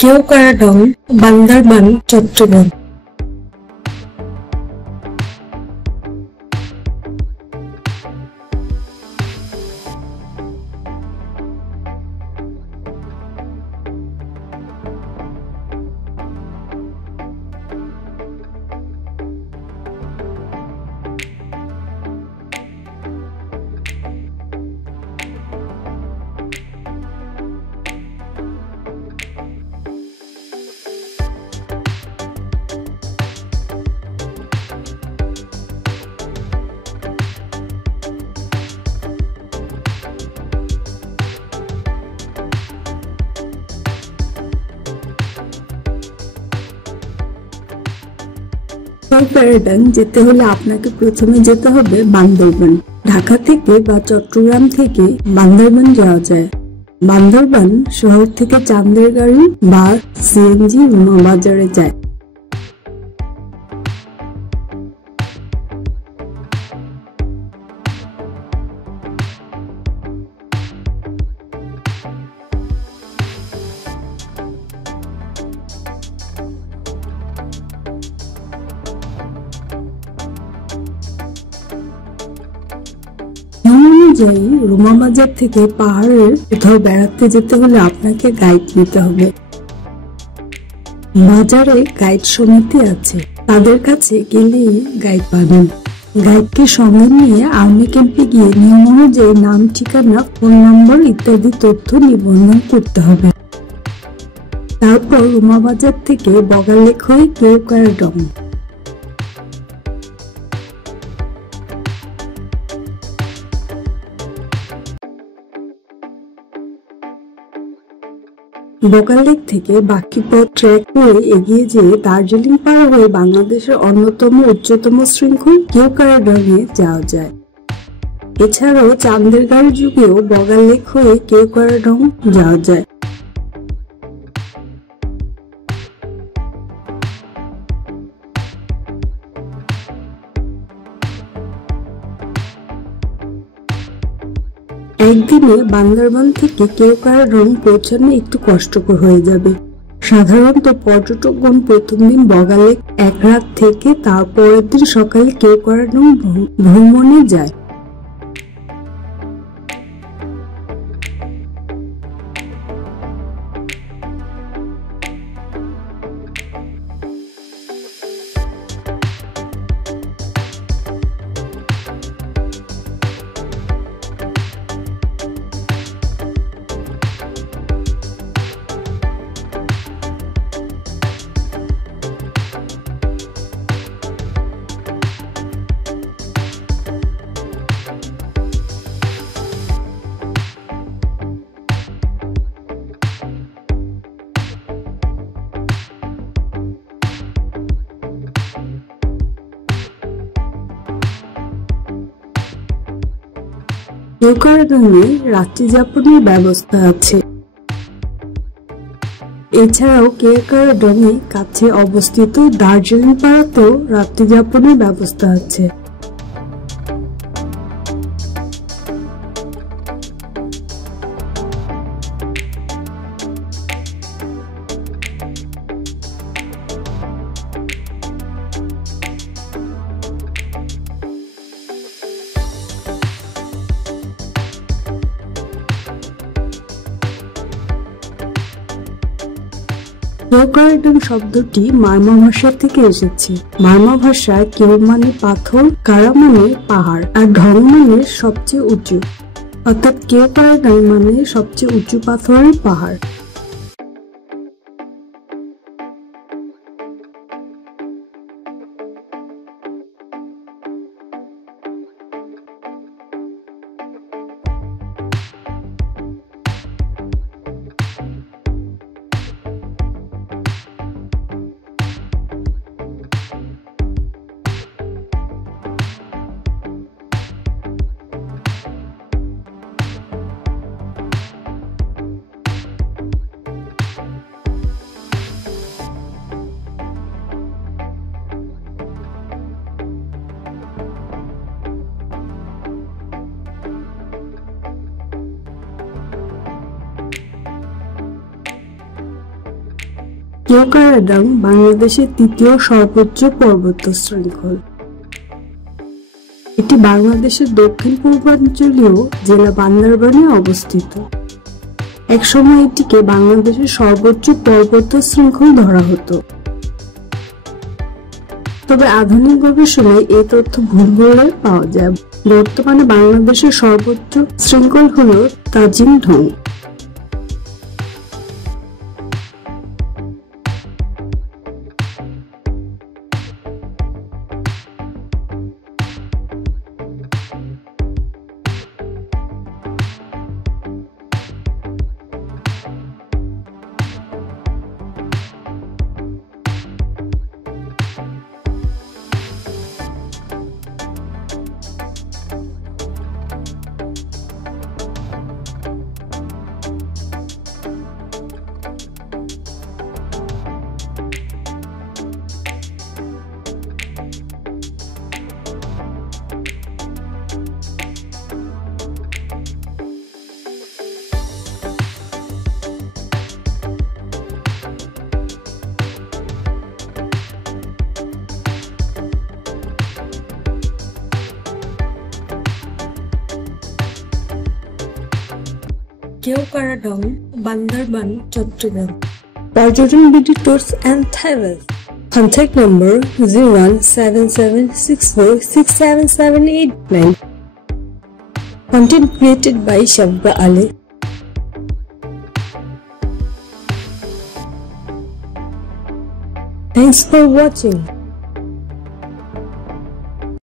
কেওক্রাডং, বান্দরবান, চট্টগ্রাম। কেওক্রাডং যেতে হলে আপনাকে প্রথমে যেতে হবে বান্দরবান। ঢাকা থেকে বা চট্টগ্রাম থেকে বান্দরবান যাওয়া যায়। বান্দরবান শহর থেকে চাঁদের গাড়ি বা সিএনজি বাজারে যায়। অনুযায়ী রুমা বাজার থেকে পাহাড়ের কোথাও বেড়াতে যেতে হলে আপনাকে গাইড নিতে হবে। বাজারে গাইড সমিতি আছে, তাদের কাছে গেলেই গাইড পাবেন। গাইডকে সঙ্গে নিয়ে আর্মি ক্যাম্পে গিয়ে নিয়ম অনুযায়ী নাম, ঠিকানা, ফোন নম্বর ইত্যাদি তথ্য নিবন্ধন করতে হবে। তারপর রুমা বাজার থেকে বগালেক হয়ে কেওক্রাডং। বগালেক থেকে বাকি পথ ট্রেক করে এগিয়ে যেয়ে দার্জিলিং পার হয়ে বাংলাদেশের অন্যতম উচ্চতম শৃঙ্খল কেওক্রাডং এ যাওয়া যায়। এছাড়াও চাঁদের গাড়ি যুগেও বগালেক হয়ে কেওক্রাডং যাওয়া যায়। একদিনে বান্দরবান থেকে কেওক্রাডং পৌঁছানো একটু কষ্টকর হয়ে যাবে। সাধারণত পর্যটকগণ প্রথম দিন বগালেক এক রাত থেকে তারপরের দিন সকালে কেওক্রাডং ভ্রমণে যায়। কেওক্রাডং এ রাত্রি যাপনের ব্যবস্থা আছে। এছাড়াও কেওক্রাডং এর কাছে অবস্থিত দার্জিলিং পাড়াতেও রাত্রি যাপনের ব্যবস্থা আছে। কেওক্রাডং শব্দটি মারমা ভাষা থেকে এসেছে। মারমা ভাষায় কেও মানে পাথর, কারা মানে পাহাড়, আর ঢং মানে সবচেয়ে উঁচু, অর্থাৎ কেওক্রাডং মানে সবচেয়ে উঁচু পাথরের পাহাড়। কেওক্রাডাং বাংলাদেশের তৃতীয় সর্বোচ্চ পর্বত শৃঙ্খল। এটি বাংলাদেশের দক্ষিণ পূর্বাঞ্চলীয় জেলা বান্দরবানে অবস্থিত। একসময় এটিকে বাংলাদেশের সর্বোচ্চ পর্বত শৃঙ্খল ধরা হতো, তবে আধুনিক গবেষণায় এই তথ্য ভুল বলে পাওয়া যায়। বর্তমানে বাংলাদেশের সর্বোচ্চ শৃঙ্খল হল তাজিং ঢং। কেওক্রাডাং, Bandarban, Chittagong. Parjatan BD tours and travels. Contact number 017764677889. Content created by Shabba Ali. Thanks for watching.